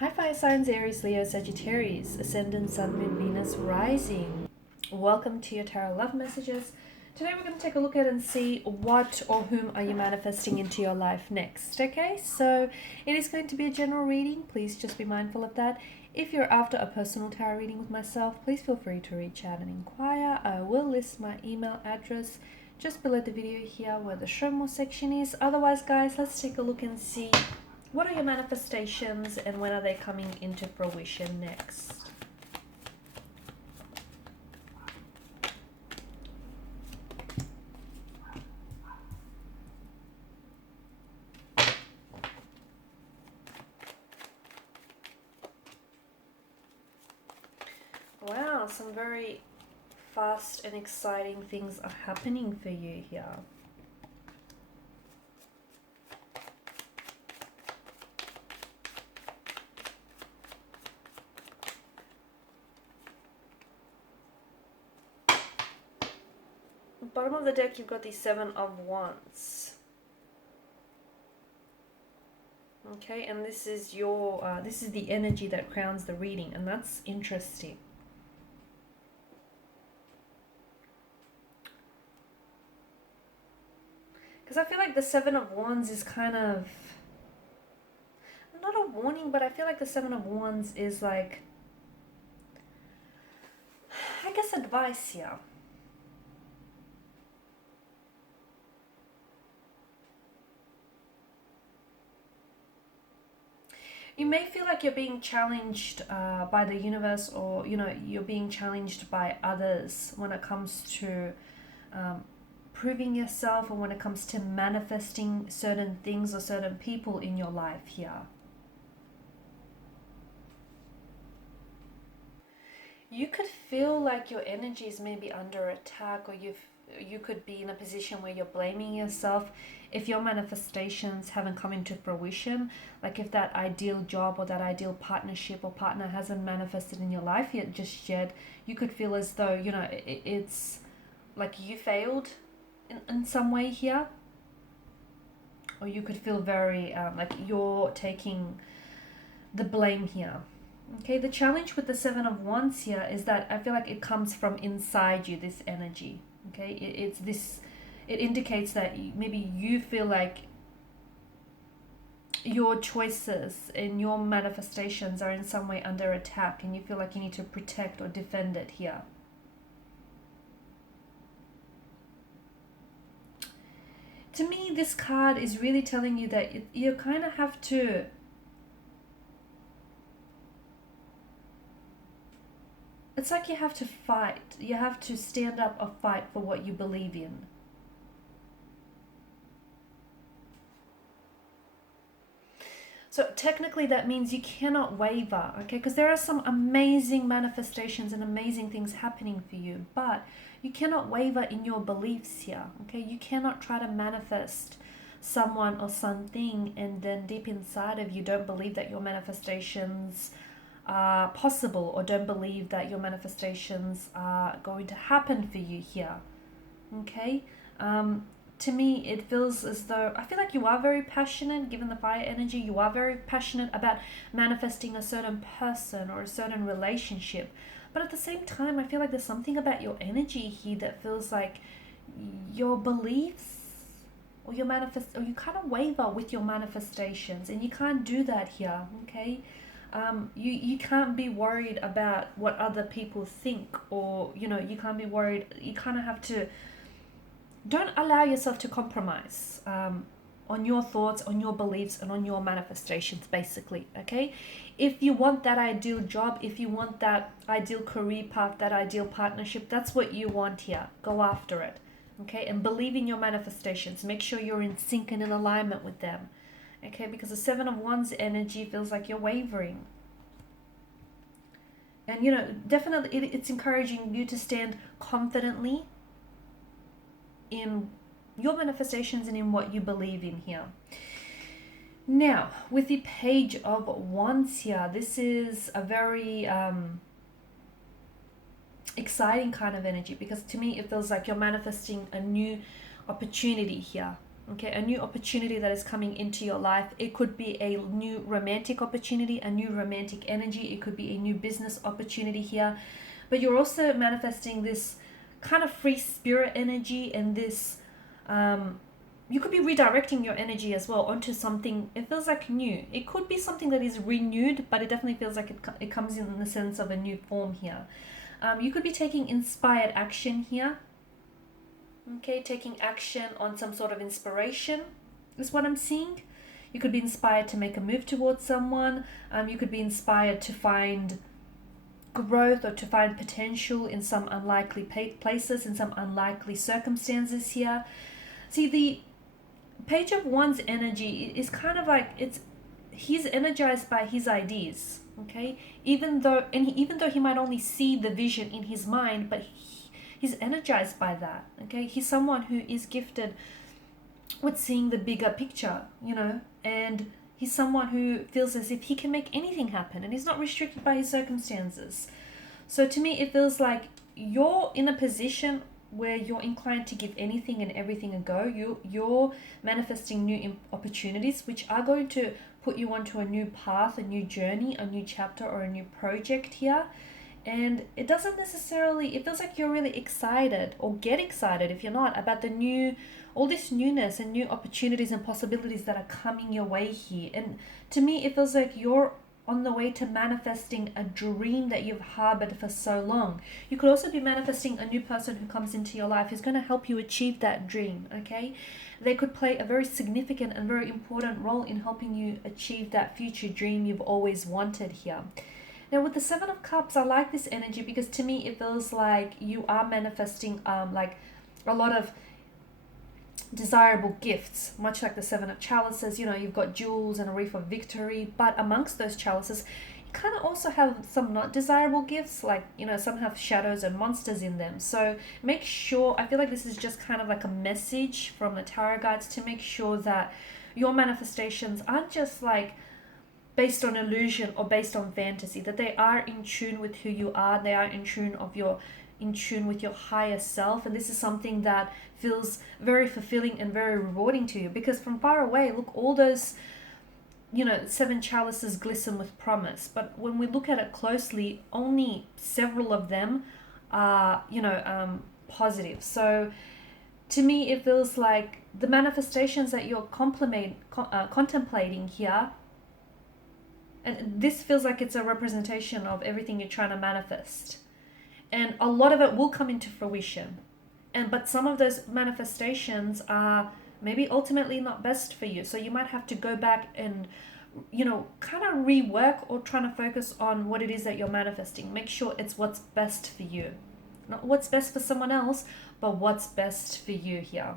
Hi, fire signs, Aries, Leo, Sagittarius, Ascendant, Sun, Moon, Venus, Rising. Welcome to your Tarot Love Messages. Today we're going to take a look at and see what or whom are you manifesting into your life next, okay? So it is going to be a general reading. Please just be mindful of that. If you're after a personal tarot reading with myself, please feel free to reach out and inquire. I will list my email address just below the video here where the show more section is. Otherwise, guys, let's take a look and see what are your manifestations and when are they coming into fruition next? Wow, some very fast and exciting things are happening for you here. Bottom of the deck, you've got the Seven of Wands. Okay, and this is your this is the energy that crowns the reading, and that's interesting. Because I feel like the Seven of Wands is kind of not a warning, but I feel like the Seven of Wands is like, I guess, advice here. You may feel like you're being challenged by the universe, or you're being challenged by others when it comes to proving yourself, or when it comes to manifesting certain things or certain people in your life here. You could feel like your energy is maybe under attack, or you could be in a position where you're blaming yourself if your manifestations haven't come into fruition. Like if that ideal job or that ideal partnership or partner hasn't manifested in your life yet, just yet, you could feel as though, it's like you failed in some way here. Or you could feel very like you're taking the blame here. Okay, the challenge with the Seven of Wands here is that I feel like it comes from inside you, this energy. Okay, it indicates that maybe you feel like your choices and your manifestations are in some way under attack, and you feel like you need to protect or defend it here. To me, this card is really telling you that you kind of have to it's like you have to fight. You have to stand up or fight for what you believe in. So technically that means you cannot waver, okay? Because there are some amazing manifestations and amazing things happening for you, but you cannot waver in your beliefs here, okay? You cannot try to manifest someone or something and then deep inside of you don't believe that your manifestations are possible, or don't believe that your manifestations are going to happen for you here. Okay, to me it feels as though I feel like you are very passionate. Given the fire energy, you are very passionate about manifesting a certain person or a certain relationship, but at the same time I feel like there's something about your energy here that feels like your beliefs or you kind of waver with your manifestations, and you can't do that here. Okay, you can't be worried about what other people think, or you can't be worried. You kind of have to, don't allow yourself to compromise on your thoughts, on your beliefs, and on your manifestations, basically. Okay, if you want that ideal job, if you want that ideal career path, that ideal partnership, that's what you want here, go after it. Okay, and believe in your manifestations. Make sure you're in sync and in alignment with them. Okay, because the Seven of Wands energy feels like you're wavering. And definitely it's encouraging you to stand confidently in your manifestations and in what you believe in here. Now, with the Page of Wands here, this is a very exciting kind of energy, because to me it feels like you're manifesting a new opportunity here. Okay, a new opportunity that is coming into your life. It could be a new romantic opportunity, a new romantic energy. It could be a new business opportunity here. But you're also manifesting this kind of free spirit energy, and this you could be redirecting your energy as well onto something. It feels like new. It could be something that is renewed, but it definitely feels like it comes in the sense of a new form here. You could be taking inspired action here. Okay, taking action on some sort of inspiration is what I'm seeing. You could be inspired to make a move towards someone. You could be inspired to find growth or to find potential in some unlikely places, in some unlikely circumstances here. See, the Page of Wands energy is kind of like he's energized by his ideas. Okay, even though he might only see the vision in his mind, but he's energized by that. Okay, he's someone who is gifted with seeing the bigger picture, and he's someone who feels as if he can make anything happen, and he's not restricted by his circumstances. So to me, it feels like you're in a position where you're inclined to give anything and everything a go. You're manifesting new opportunities, which are going to put you onto a new path, a new journey, a new chapter, or a new project here. And it doesn't necessarily, it feels like you're really excited, or get excited if you're not, about all this newness and new opportunities and possibilities that are coming your way here. And to me, it feels like you're on the way to manifesting a dream that you've harbored for so long. You could also be manifesting a new person who comes into your life who's going to help you achieve that dream, okay? They could play a very significant and very important role in helping you achieve that future dream you've always wanted here. Now, with the Seven of Cups, I like this energy because to me, it feels like you are manifesting like a lot of desirable gifts, much like the Seven of Chalices. You've got jewels and a wreath of victory, but amongst those chalices, you kind of also have some not desirable gifts, like, some have shadows and monsters in them. So make sure, I feel like this is just kind of like a message from the tarot guides to make sure that your manifestations aren't just like based on illusion or based on fantasy, that they are in tune with who you are, they are in tune with your higher self. And this is something that feels very fulfilling and very rewarding to you, because from far away, look, all those seven chalices glisten with promise, but when we look at it closely, only several of them are positive. So to me, it feels like the manifestations that you're contemplating here, and this feels like it's a representation of everything you're trying to manifest. And a lot of it will come into fruition. But some of those manifestations are maybe ultimately not best for you. So you might have to go back and, kind of rework or trying to focus on what it is that you're manifesting. Make sure it's what's best for you. Not what's best for someone else, but what's best for you here.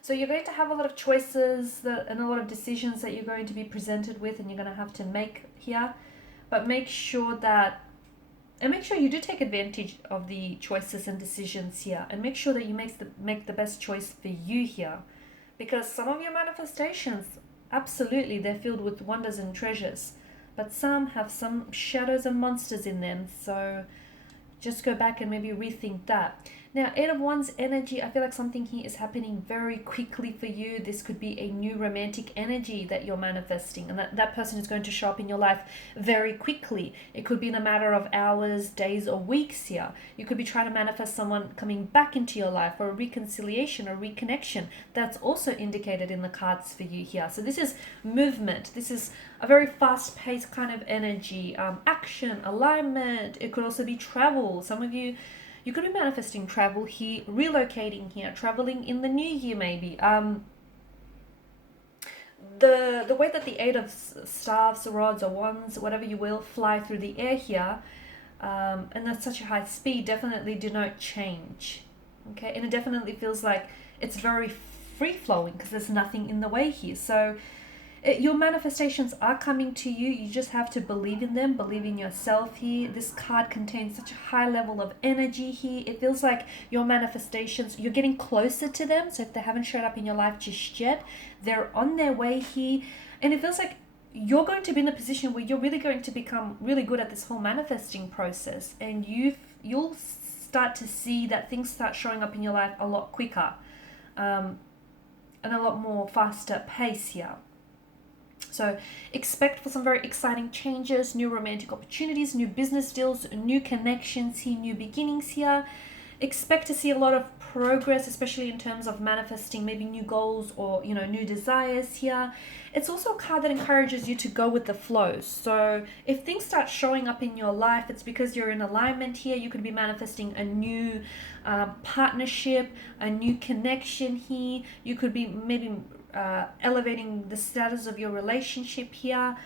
So you're going to have a lot of choices and a lot of decisions that you're going to be presented with, and you're going to have to make here. But make sure you do take advantage of the choices and decisions here, and make sure that you make the best choice for you here. Because some of your manifestations, absolutely, they're filled with wonders and treasures, but some have some shadows and monsters in them. So just go back and maybe rethink that. Now, Eight of Wands energy, I feel like something here is happening very quickly for you. This could be a new romantic energy that you're manifesting, and that person is going to show up in your life very quickly. It could be in a matter of hours, days, or weeks here. You could be trying to manifest someone coming back into your life, or a reconciliation or reconnection. That's also indicated in the cards for you here. So this is movement. This is a very fast-paced kind of energy, action, alignment. It could also be travel. Some of you could be manifesting travel here, relocating here, traveling in the new year maybe. The way that the Eight of Staves, Rods, or Wands, whatever you will, fly through the air here, and that's such a high speed, definitely denote change. Okay, and it definitely feels like it's very free-flowing because there's nothing in the way here. So your manifestations are coming to you. You just have to believe in them, believe in yourself here. This card contains such a high level of energy here. It feels like your manifestations, you're getting closer to them. So if they haven't showed up in your life just yet, they're on their way here. And it feels like you're going to be in a position where you're really going to become really good at this whole manifesting process. And you'll start to see that things start showing up in your life a lot quicker. and a lot more faster pace here. So expect for some very exciting changes, new romantic opportunities, new business deals, new connections here, new beginnings here. Expect to see a lot of progress, especially in terms of manifesting maybe new goals or, you know, new desires here. It's also a card that encourages you to go with the flow. So if things start showing up in your life, it's because you're in alignment here. You could be manifesting a new partnership, a new connection here. You could be maybe elevating the status of your relationship here.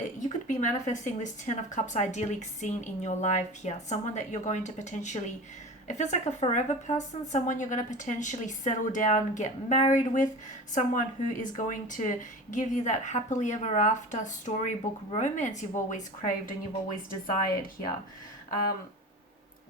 You could be manifesting this 10 of Cups idyllic scene in your life here. Someone that you're going to potentially, it feels like a forever person, someone you're going to potentially settle down, get married with, someone who is going to give you that happily ever after storybook romance you've always craved and you've always desired here.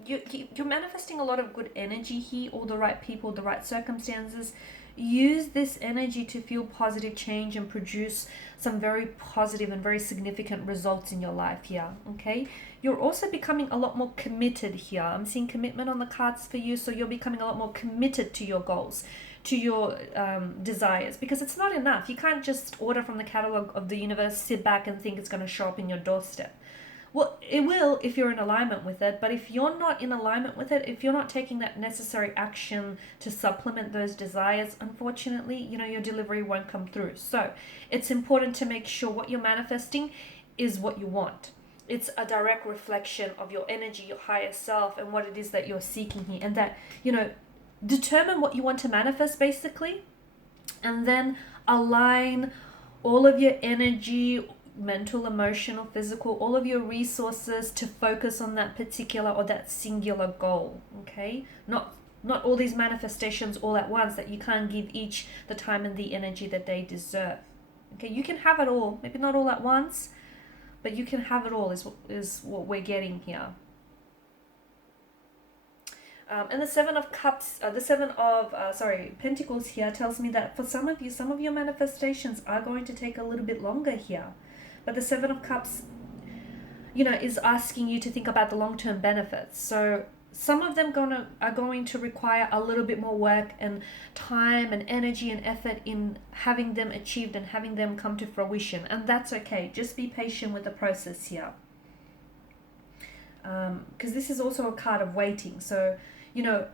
You're manifesting a lot of good energy here, all the right people, the right circumstances. Use this energy to feel positive change and produce some very positive and very significant results in your life here, okay? You're also becoming a lot more committed here. I'm seeing commitment on the cards for you, so you're becoming a lot more committed to your goals, to your desires, because it's not enough. You can't just order from the catalog of the universe, sit back and think it's going to show up in your doorstep. Well, it will if you're in alignment with it, but if you're not in alignment with it, if you're not taking that necessary action to supplement those desires, unfortunately, you know, your delivery won't come through. So it's important to make sure what you're manifesting is what you want. It's a direct reflection of your energy, your higher self, and what it is that you're seeking here. And that, you know, determine what you want to manifest basically, and then align all of your energy, mental, emotional, physical, all of your resources to focus on that particular or that singular goal, okay? Not all these manifestations all at once that you can't give each the time and the energy that they deserve. Okay, you can have it all, maybe not all at once, but you can have it all is what we're getting here. And the Seven of Cups, Pentacles here tells me that for some of you, some of your manifestations are going to take a little bit longer here. But the Seven of Cups, you know, is asking you to think about the long-term benefits. So some of them are going to require a little bit more work and time and energy and effort in having them achieved and having them come to fruition. And that's okay. Just be patient with the process here. Because this is also a card of waiting. So, you know,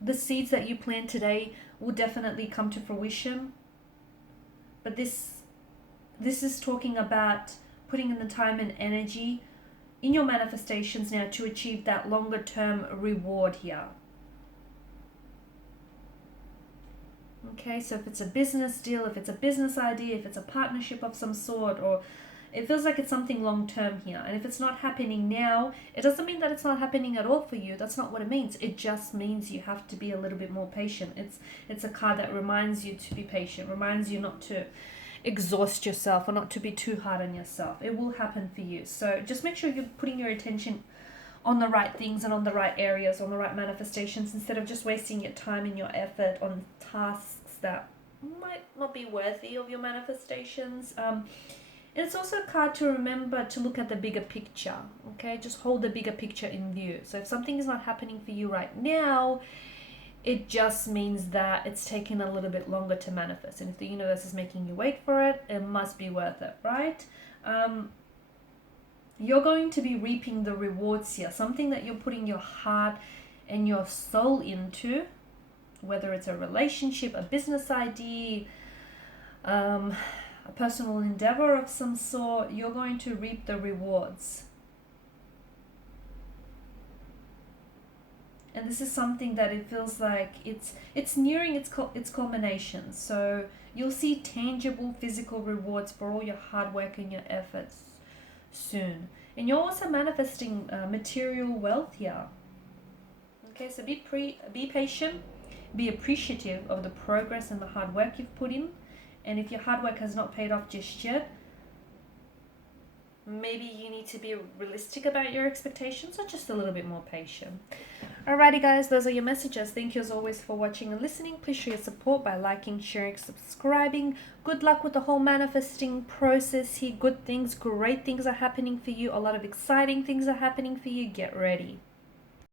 the seeds that you plant today will definitely come to fruition. But this is talking about putting in the time and energy in your manifestations now to achieve that longer term reward here. Okay, so if it's a business deal, if it's a business idea, if it's a partnership of some sort, or it feels like it's something long term here. And if it's not happening now, it doesn't mean that it's not happening at all for you. That's not what it means. It just means you have to be a little bit more patient. It's a card that reminds you to be patient, reminds you not to exhaust yourself or not to be too hard on yourself. It will happen for you. So just make sure you're putting your attention on the right things and on the right areas, on the right manifestations, instead of just wasting your time and your effort on tasks that might not be worthy of your manifestations. And it's also a card to remember to look at the bigger picture. Okay, just hold the bigger picture in view. So if something is not happening for you right now, it just means that it's taking a little bit longer to manifest. And if the universe is making you wait for it, it must be worth it, right? You're going to be reaping the rewards here. Something that you're putting your heart and your soul into, whether it's a relationship, a business idea, a personal endeavor of some sort, you're going to reap the rewards. And this is something that it feels like it's nearing its culmination. So you'll see tangible physical rewards for all your hard work and your efforts soon. And you're also manifesting material wealth here. Okay, so be patient, be appreciative of the progress and the hard work you've put in. And if your hard work has not paid off just yet, maybe you need to be realistic about your expectations or just a little bit more patient. Alrighty guys, those are your messages. Thank you as always for watching and listening. Please show your support by liking, sharing, subscribing. Good luck with the whole manifesting process here. Good things, great things are happening for you. A lot of exciting things are happening for you. Get ready.